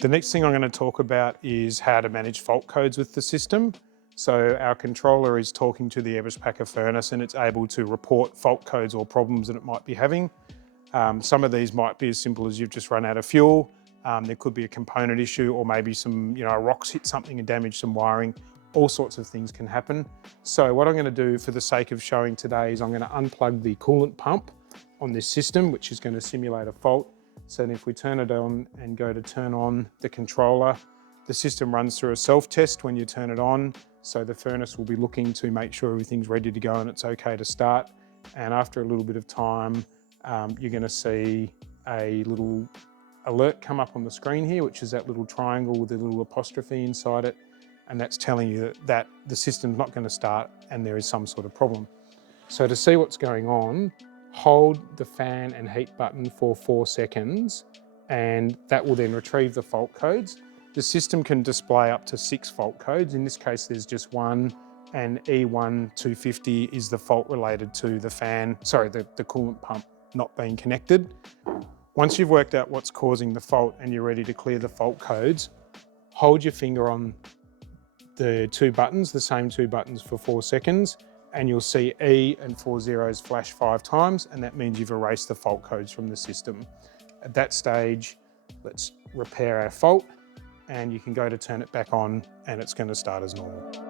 The next thing I'm going to talk about is how to manage fault codes with the system. So our controller is talking to the Eberspacher packer furnace and it's able to report fault codes or problems that it might be having. Some of these might be as simple as you've just run out of fuel. There could be a component issue, or maybe some, rocks hit something and damage some wiring. All sorts of things can happen. So what I'm going to do for the sake of showing today is I'm going to unplug the coolant pump on this system, which is going to simulate a fault. So then if we turn it on and go to turn on the controller, the system runs through a self-test when you turn it on. So the furnace will be looking to make sure everything's ready to go and it's okay to start. And after a little bit of time, you're going to see a little alert come up on the screen here, which is that little triangle with a little apostrophe inside it. And that's telling you that the system's not going to start and there is some sort of problem. So to see what's going on, hold the fan and heat button for 4 seconds, and that will then retrieve the fault codes. The system can display up to 6 fault codes. In this case, there's just one, and E1250 is the fault related to the fan, the coolant pump not being connected. Once you've worked out what's causing the fault and you're ready to clear the fault codes, hold your finger on the 2 buttons, the same 2 buttons for 4 seconds, and you'll see E and 4 zeros flash 5 times, and that means you've erased the fault codes from the system. At that stage, let's repair our fault, and you can go to turn it back on and it's going to start as normal.